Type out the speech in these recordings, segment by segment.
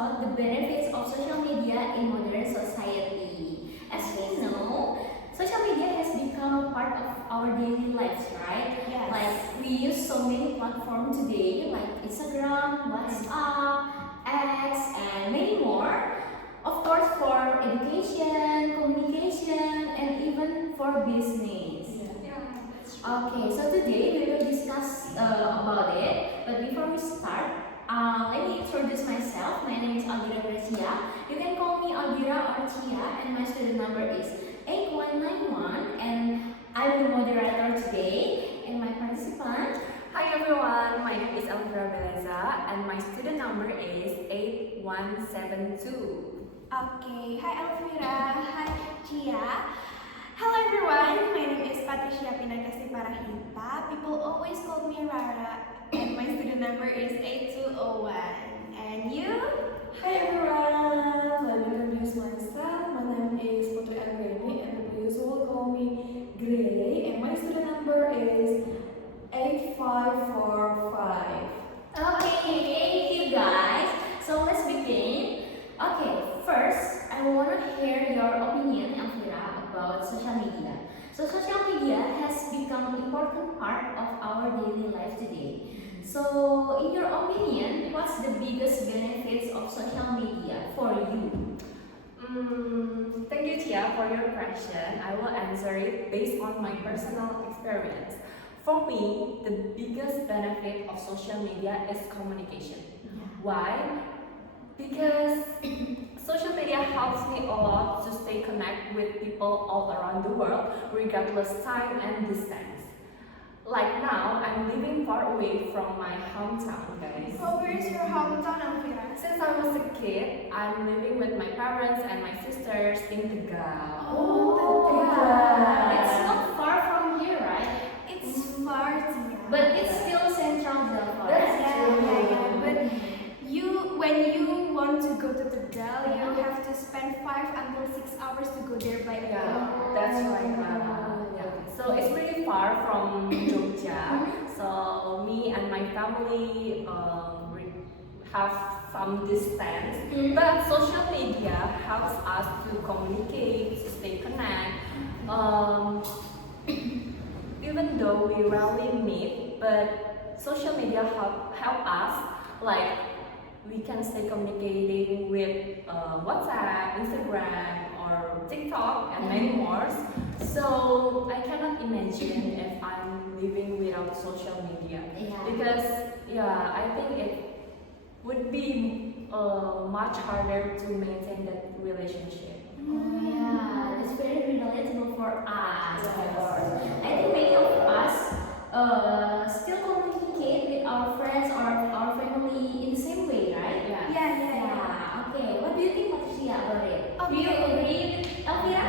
about the benefits of social media in modern society. As we know, social media has become a part of our daily lives, right? Yes. Like we use so many platforms today, like Instagram, WhatsApp, X, and many more. Of course, for education, communication, and even for business. Okay, so today we will discuss about it. But before we start, let me introduce myself. My name is Aldira Gracia. You can call me Aldira or Chia, and my student number is 8191. And I'm the moderator today, and my participant. Hi everyone, my name is Elvira Beleza and my student number is 8172. Okay, hi Elvira, hi Chia. Hello everyone, my name is Patricia Pinakasi Parahita. People always call me Rara, and my student number is 8201. And you? Hi everyone, let me introduce myself. My name is Putri Anggreni and people usually call me Gray, and my student number is 8545. Okay, thank you guys. So let's begin. Okay, first I want to hear your opinion, Elvira, about social media. So social media has become an important part of our daily life today. So in your opinion, what's the biggest benefits of social media for you? Thank you Tia for your question. I will answer it based on my personal experience. For me, the biggest benefit of social media is communication. Why? Because social media helps me a lot to stay connected with people all around the world, regardless time and distance. Like now, I'm living far away from my hometown, guys. So where is your hometown, Elvira? Since I was a kid, I'm living with my parents and my sisters in Tegal. It's not far from here, right? It's far, Tia. But it's still central Java. That's true. But when you want to go to Tegal, you have to spend 5 until 6 hours to go there by Yeah, car. that's right, Clara. Yeah. So it's really far from Jogja. So me and my family have some distance. But social media helps us to communicate, to stay connected. Even though we rarely meet, but social media help us, like we can stay communicating with WhatsApp, Instagram, or TikTok, and many more. So I cannot imagine if I'm living without social media, because I think it would be much harder to maintain that relationship. Oh yeah, it's very relatable for us. I think many of us still communicate with our friends or our family in the same way, right? Yeah. Okay, what do you think, Patricia, about it? Do you Okay. agree with Elvira?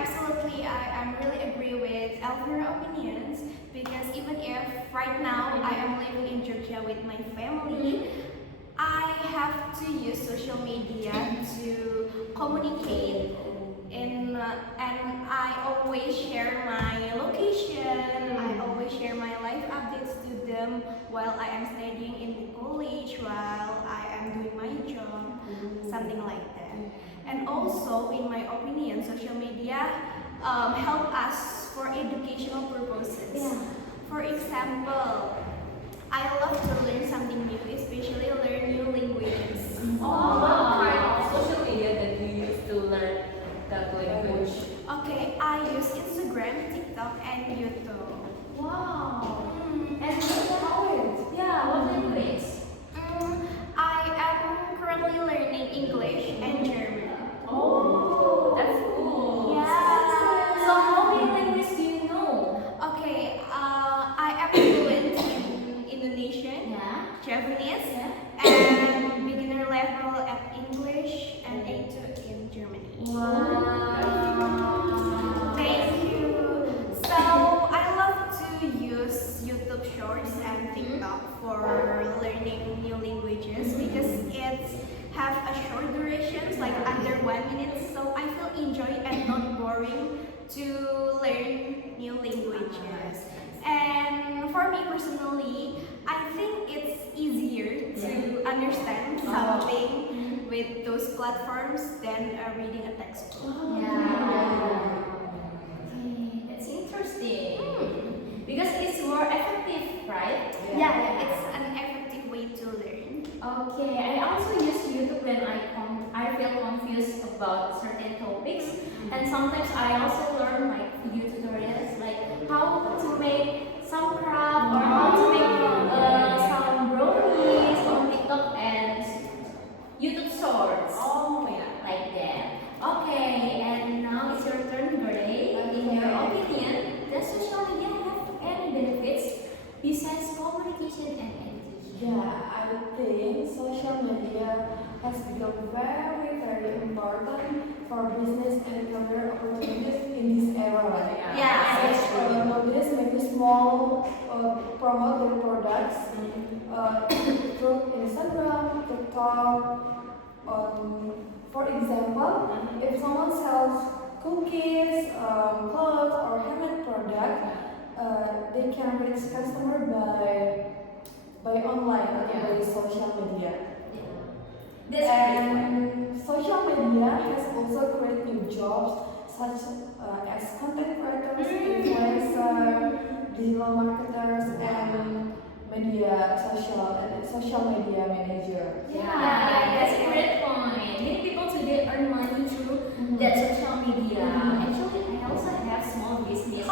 Absolutely, I really agree with Elvira's opinions, because even if right now I am living in Georgia with my family, I have to use social media to communicate, and I always share my location. I always share my life updates to them while I am studying in the college, while I am doing my job, something like that. And also, in my opinion, social media help us for educational purposes. For example, I love to learn something new, especially learn new languages. What kind of social media that you use to learn that language? Okay, I use Instagram, TikTok, and YouTube. Wow. And what language? I am currently learning English and German. Oh, that's cool. So how many languages do you know? Okay, I am fluent in Indonesian, Japanese, and beginner level at English, and A2 in Germany. Thank you. So I love to use YouTube Shorts and TikTok for learning new languages, because it's have a short durations, like under 1 minute. So I feel enjoy and not boring to learn new languages. And for me personally, I think it's easier to understand something with those platforms than reading a textbook. Okay, that's interesting. Because it's more effective, right? Yeah, it's an effective way to learn. Okay, I also use YouTube when I feel confused about certain topics, and sometimes I also learn like video tutorials, like how to make some craft or how to make some brownies on TikTok and YouTube Shorts. Oh yeah. Like that. Okay, and now it's your turn, Gray. In your opinion, does social media have any benefits besides communication and education? Yeah, I think social media has become very, very important for business and career opportunities in this era. Yeah, that's true. Nowadays, maybe small promote their products through Instagram, TikTok. For example, if someone sells cookies, clothes, or handmade product, they can reach customer by online or by social media. That's great. And social media has also created new jobs such as content creators, influencers, digital marketers, and social media manager. Yeah, that's a great point. Many people today earn money through that social media. Actually, I also have small business, guys, and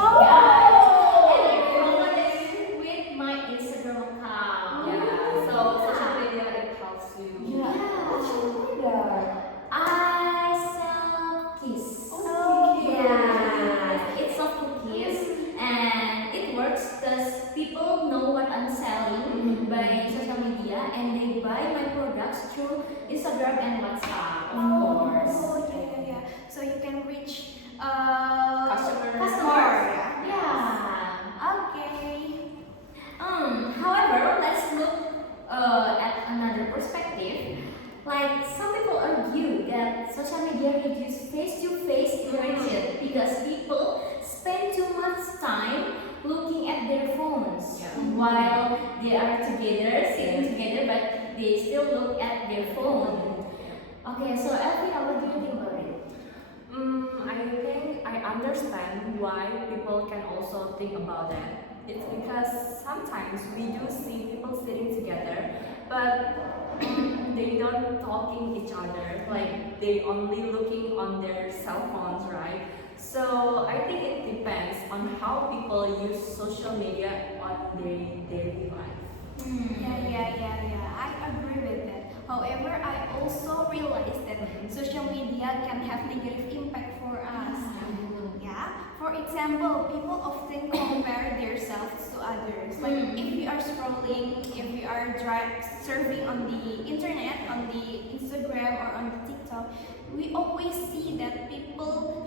I promote it with my Instagram account. Yeah. So social media it helps you. Yeah, what's your product? I sell cookies. Oh, Yeah, it's soft cookies, and it works because people know what I'm selling by social media, and they buy my products through Instagram and WhatsApp, of course. Oh, yeah. So you can reach Customers. Yeah. Yeah. Okay. However, let's look at another perspective. Like some people argue that social media reduce face-to-face interaction because people spend too much time looking at their phones while they are together, sitting together, but they still look at their phone. Okay, so Elvira, what do you think about it? I think I understand why people can also think about that. It's because sometimes we do see people sitting together, but they don't talking each other. Like they only looking on their cell phones, right? So I think it depends on how people use social media on their daily life. Yeah. I agree with that. However, I also realize that social media can have negative impact for us. Yeah. For example, people often compare themselves to others. Like if we are scrolling, if we are surfing on the internet, on the Instagram or on the TikTok, we always see that people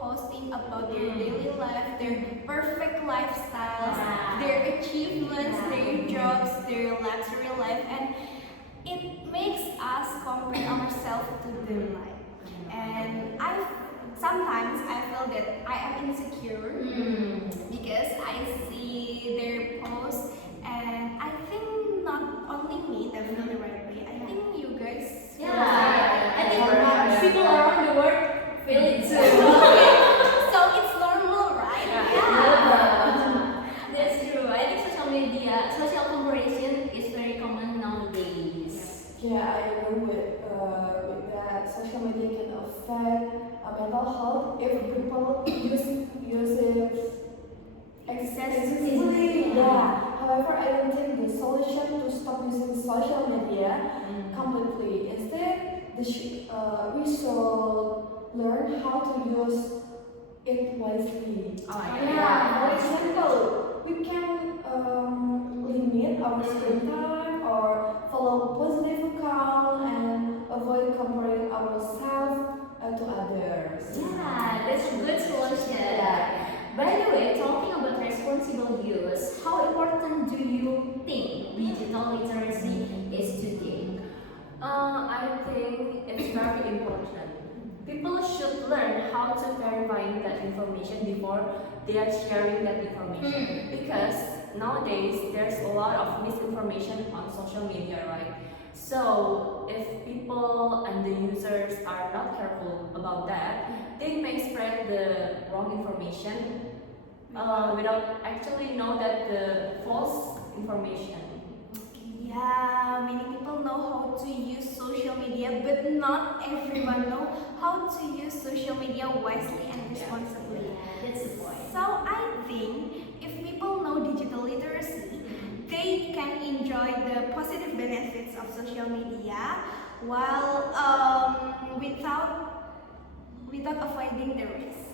posting about their daily life, their perfect lifestyles, their achievements, their jobs, their luxury life, and it makes us compare ourselves to their life. And sometimes I feel that I am insecure because I see their posts, and I think not only me that feel the right way. I think you guys. I think people around the world feel it too. So it's normal, right? That's true. I think social comparison is very common nowadays. Yeah, I agree with that. Social media can affect mental health if people use it excessively. Yeah. However, I don't think the solution to stop using social media completely. Instead, we should learn how to use it wisely. For example, we can limit our screen time or follow positive account and avoid comparing ourselves to others. Yeah, that's a good solution. By the way, talking about responsible use, how important do you think digital literacy is today? I think it's very important. People should learn how to verify that information before they are sharing that information. Because nowadays there's a lot of misinformation on social media, right? So if people and the users are not careful about that, they may spread the wrong information without actually know that the false information. Yeah, many people know how to use social media, but not everyone know how to use social media wisely and responsibly. That's the point. So I think if people know digital literacy, they can enjoy the positive benefits of social media while without avoiding the risk.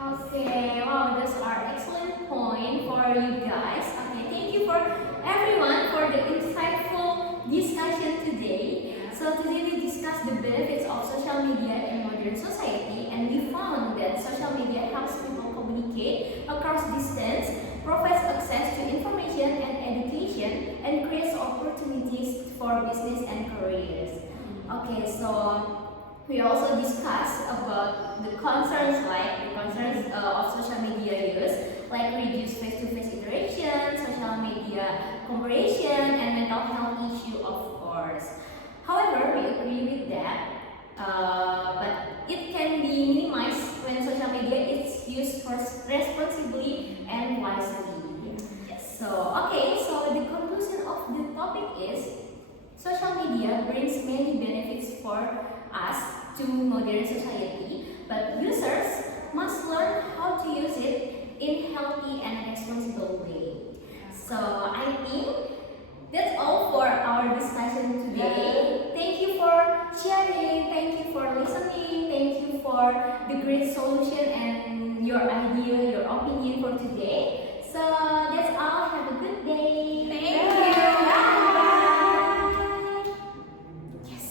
Okay, wow, those are excellent point for you guys. Okay, thank you for everyone for the insightful discussion today. So today we discussed the benefits of social media in modern society, and we found that social media helps people communicate across distance, provides access to information and education, and creates opportunities for business and careers. Okay, so we also discussed about the concerns of social media use, like reduced face-to-face interaction, social media comparison, and mental health issue, of course. However, we agree with that, but it can be minimized when social media is used responsibly and wisely. So, okay, so the conclusion of the topic is social media brings many benefits for us to modern society, but users must learn how to use it in healthy and responsible way. So I think that's all for our discussion today. Thank you for sharing, thank you for listening, thank you for the great solution and your idea, your opinion for today.